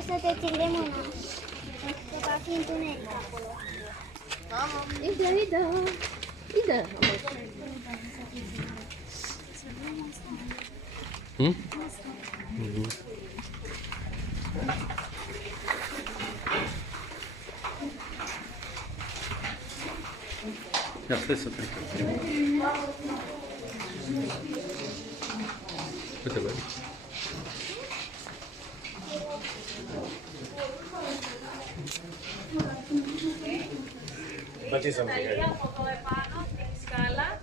Poți să te țin de mână. Că va fi întuneric acolo. Ida. Ia, stai să trec primul. Uite, băi. Από το επάνω, στην σκάλα.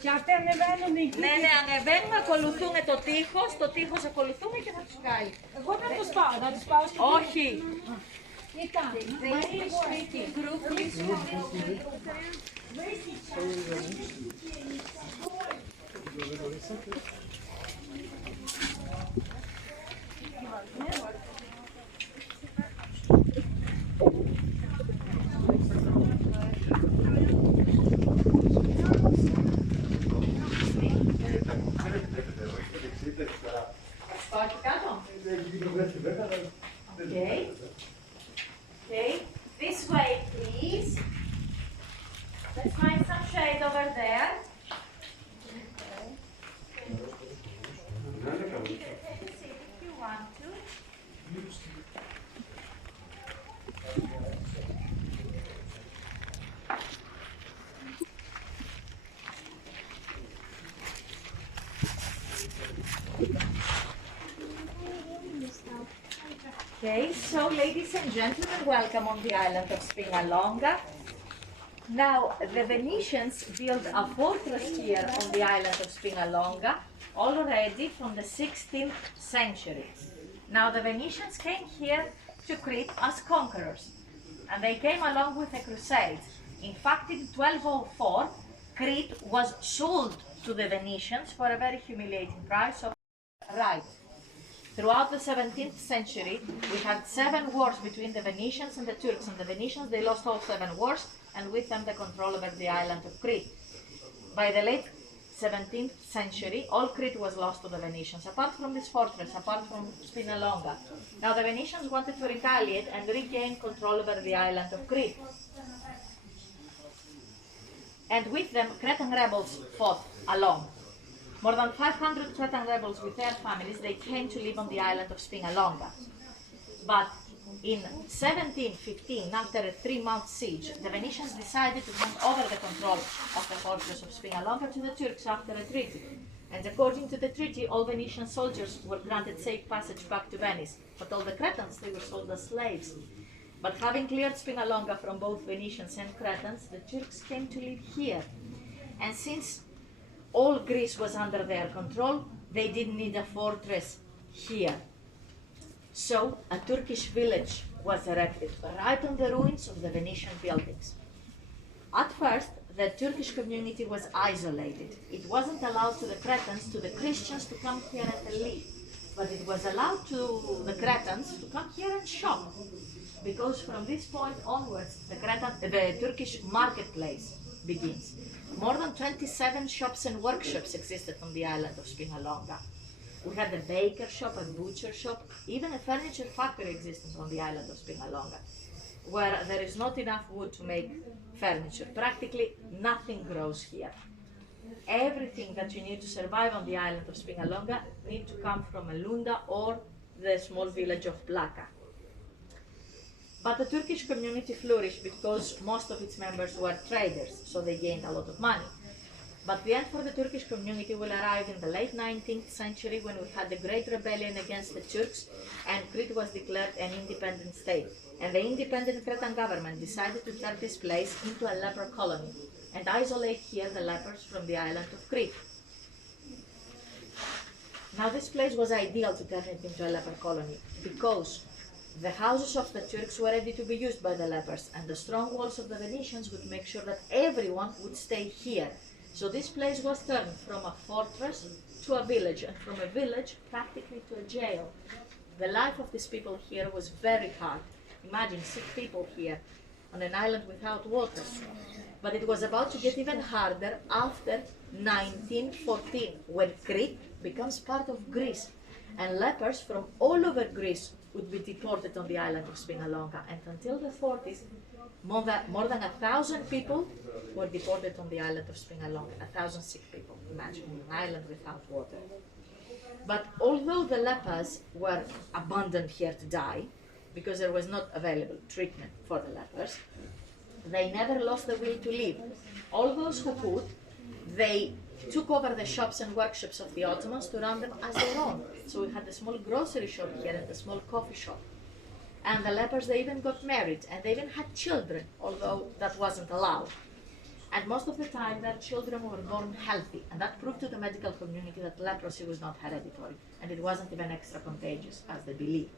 Και αυτοί ανεβαίνουν εκεί. Ναι, ανεβαίνουν, ακολουθούν το τείχος ακολουθούν και θα τους βγάλει. Εγώ δεν τους πάω, θα τους πάω στο Όχι. Κοίτα, Πάω εκεί κάτω. Okay, this way please. Let's find some shade over there. If you want to. Okay, so ladies and gentlemen, welcome on the island of Spinalonga. Now, the Venetians built a fortress here on the island of Spinalonga already from the 16th century. Now, the Venetians came here to Crete as conquerors, and they came along with a crusade. In fact, in 1204, Crete was sold to the Venetians for a very humiliating price of right. Throughout the 17th century, we had 7 wars between the Venetians and the Turks, and the Venetians, they lost all 7 wars, and with them the control over the island of Crete. By the late 17th century, all Crete was lost to the Venetians, apart from this fortress, apart from Spinalonga. Now the Venetians wanted to retaliate and regain control over the island of Crete. And with them, Cretan rebels fought along. More than 500 Cretan rebels with their families, they came to live on the island of Spinalonga. But in 1715, after a 3-month siege, the Venetians decided to hand over the control of the fortress of Spinalonga to the Turks after a treaty. And according to the treaty, all Venetian soldiers were granted safe passage back to Venice, but all the Cretans, they were sold as slaves. But having cleared Spinalonga from both Venetians and Cretans, the Turks came to live here. And since all Greece was under their control, they didn't need a fortress here. So a Turkish village was erected right on the ruins of the Venetian buildings. At first, the Turkish community was isolated. It wasn't allowed to the Cretans, to the Christians to come here and live, but it was allowed to the Cretans to come here and shop, because from this point onwards, the Turkish marketplace begins. More than 27 shops and workshops existed on the island of Spinalonga. We had a baker shop, a butcher shop, even a furniture factory existed on the island of Spinalonga, where there is not enough wood to make furniture. Practically nothing grows here. Everything that you need to survive on the island of Spinalonga need to come from Alunda or the small village of Plaka. But the Turkish community flourished because most of its members were traders, so they gained a lot of money. But the end for the Turkish community will arrive in the late 19th century, when we had the Great Rebellion against the Turks and Crete was declared an independent state. And the independent Cretan government decided to turn this place into a leper colony and isolate here the lepers from the island of Crete. Now this place was ideal to turn it into a leper colony because the houses of the Turks were ready to be used by the lepers, and the strong walls of the Venetians would make sure that everyone would stay here. So this place was turned from a fortress to a village, and from a village practically to a jail. The life of these people here was very hard. Imagine sick people here on an island without water. But it was about to get even harder after 1914, when Crete becomes part of Greece. And lepers from all over Greece would be deported on the island of Spinalonga. And until the 40s, more than 1,000 people were deported on the island of Spinalonga. 1,000 sick people, imagine, an island without water. But although the lepers were abandoned here to die, because there was not available treatment for the lepers, they never lost the will to live. All those who could, they took over the shops and workshops of the Ottomans to run them as their own. So we had a small grocery shop here and a small coffee shop. And the lepers, they even got married and they even had children, although that wasn't allowed. And most of the time, their children were born healthy, and that proved to the medical community that leprosy was not hereditary, and it wasn't even extra contagious, as they believed.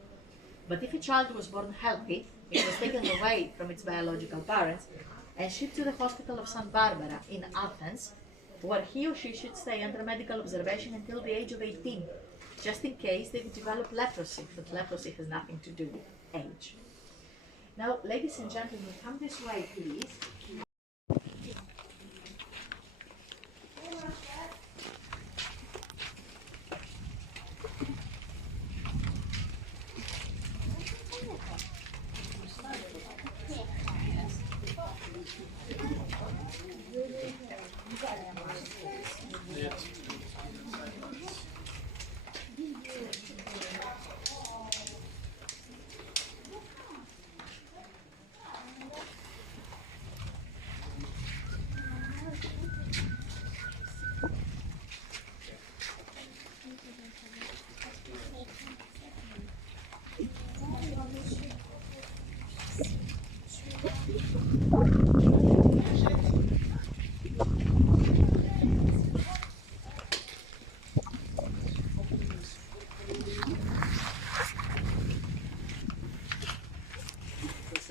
But if a child was born healthy, it was taken away from its biological parents and shipped to the hospital of St. Barbara in Athens, where he or she should stay under medical observation until the age of 18, just in case they would develop leprosy, but leprosy has nothing to do with age. Now, ladies and gentlemen, come this way, please.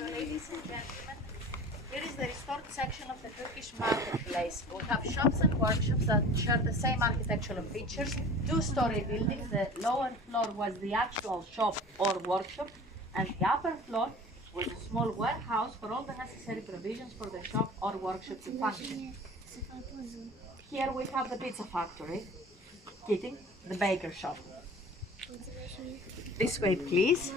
Ladies and gentlemen, here is the restored section of the Turkish marketplace. We have shops and workshops that share the same architectural features. Two-story buildings. The lower floor was the actual shop or workshop, and the upper floor was a small warehouse for all the necessary provisions for the shop or workshop to function. Here we have the pizza factory, Kitty, the baker shop. This way, please.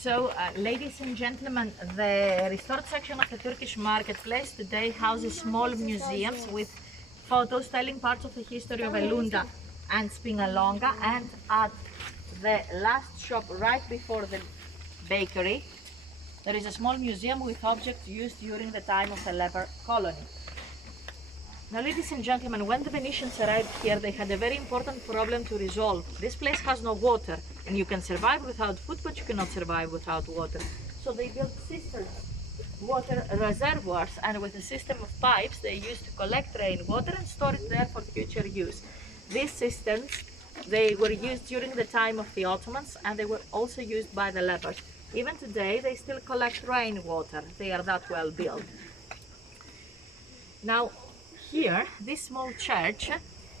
So, ladies and gentlemen, the restored section of the Turkish marketplace today houses small museums with photos telling parts of the history of Elunda and Spinalonga, and at the last shop right before the bakery, there is a small museum with objects used during the time of the leper colony. Now, ladies and gentlemen, when the Venetians arrived here, they had a very important problem to resolve. This place has no water, and you can survive without food, but you cannot survive without water. So they built cisterns, water reservoirs, and with a system of pipes, they used to collect rainwater and store it there for future use. These cisterns, they were used during the time of the Ottomans, and they were also used by the lepers. Even today, they still collect rainwater. They are that well built. Now, here, this small church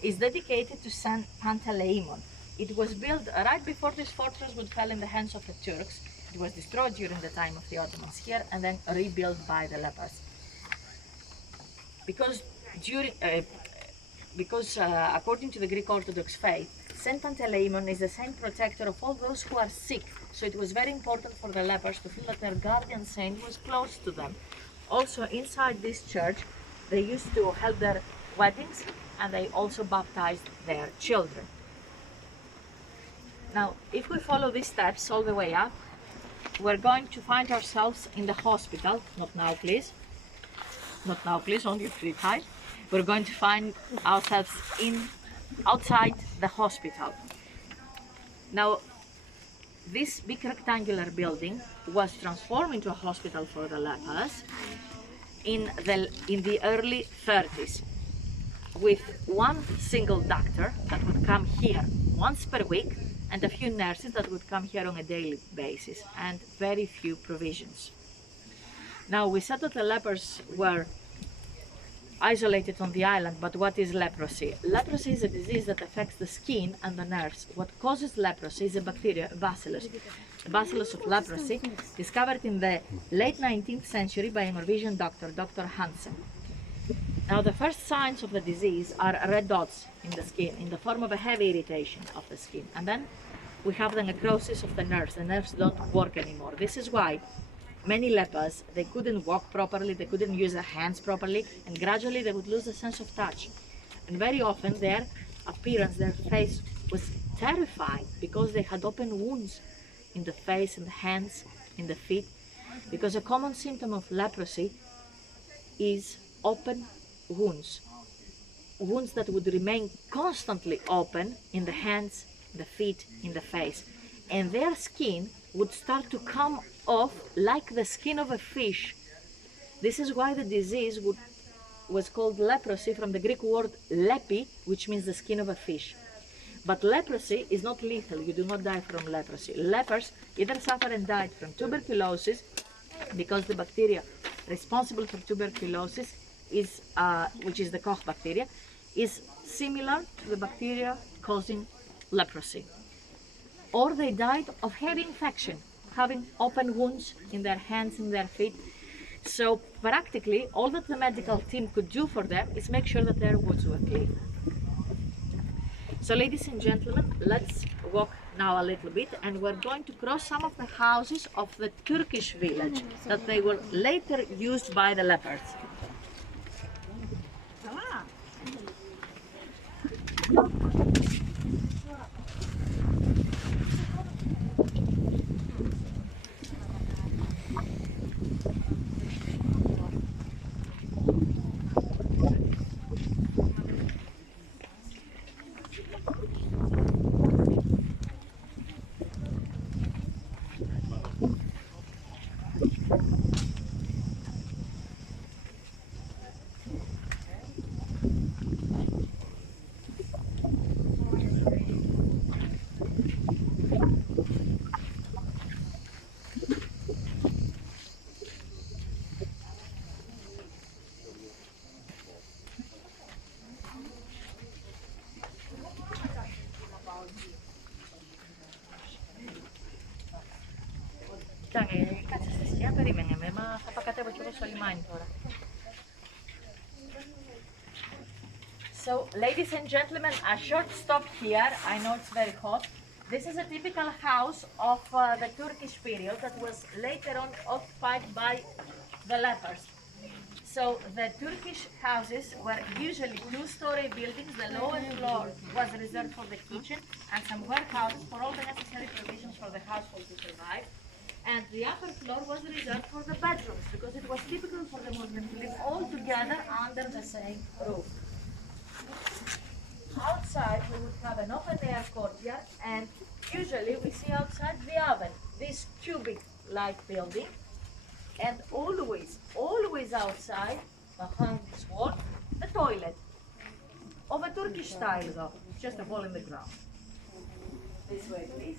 is dedicated to Saint Panteleimon. It was built right before this fortress would fall in the hands of the Turks. It was destroyed during the time of the Ottomans here and then rebuilt by the lepers. Because according to the Greek Orthodox faith, Saint Panteleimon is the saint protector of all those who are sick. So it was very important for the lepers to feel that their guardian saint was close to them. Also, inside this church, they used to help their weddings, and they also baptized their children. Now, if we follow these steps all the way up, we're going to find ourselves in the hospital. Not now, please. Not now, please, on your free time. We're going to find ourselves outside the hospital. Now, this big rectangular building was transformed into a hospital for the lepers in the early 30s, with one single doctor that would come here once per week and a few nurses that would come here on a daily basis, and very few provisions. Now, we said that the lepers were isolated on the island, but what is leprosy? Leprosy is a disease that affects the skin and the nerves. What causes leprosy is a bacteria, a bacillus. The bacillus of leprosy, discovered in the late 19th century by a Norwegian doctor, Dr. Hansen. Now, the first signs of the disease are red dots in the skin in the form of a heavy irritation of the skin. And then we have the necrosis of the nerves. The nerves don't work anymore. This is why many lepers, they couldn't walk properly, they couldn't use their hands properly, and gradually they would lose the sense of touch. And very often their appearance, their face was terrifying because they had open wounds in the face, in the hands, in the feet, because a common symptom of leprosy is open wounds that would remain constantly open in the hands, the feet, in the face, and their skin would start to come off like the skin of a fish. This is why the disease was called leprosy, from the Greek word lepi, which means the skin of a fish. But leprosy is not lethal. You do not die from leprosy. Lepers either suffer and died from tuberculosis, because the bacteria responsible for tuberculosis is, which is the Koch bacteria, is similar to the bacteria causing leprosy. Or they died of heavy infection, having open wounds in their hands and their feet. So practically all that the medical team could do for them is make sure that their wounds were clean. So ladies and gentlemen, let's walk now a little bit, and we're going to cross some of the houses of the Turkish village that they were later used by the lepers. So, ladies and gentlemen, a short stop here. I know it's very hot. This is a typical house of the Turkish period that was later on occupied by the lepers. So the Turkish houses were usually two-story buildings. The lower floor was reserved for the kitchen and some warehouses for all the necessary provisions for the household to survive. And the upper floor was reserved for the bedrooms, because it was typical for the Muslims to live all together under the same roof. Outside we would have an open-air courtyard, and usually we see outside the oven, this cubic-like building, and always outside, behind this wall, the toilet. Of a Turkish style though, just a hole in the ground. This way, please.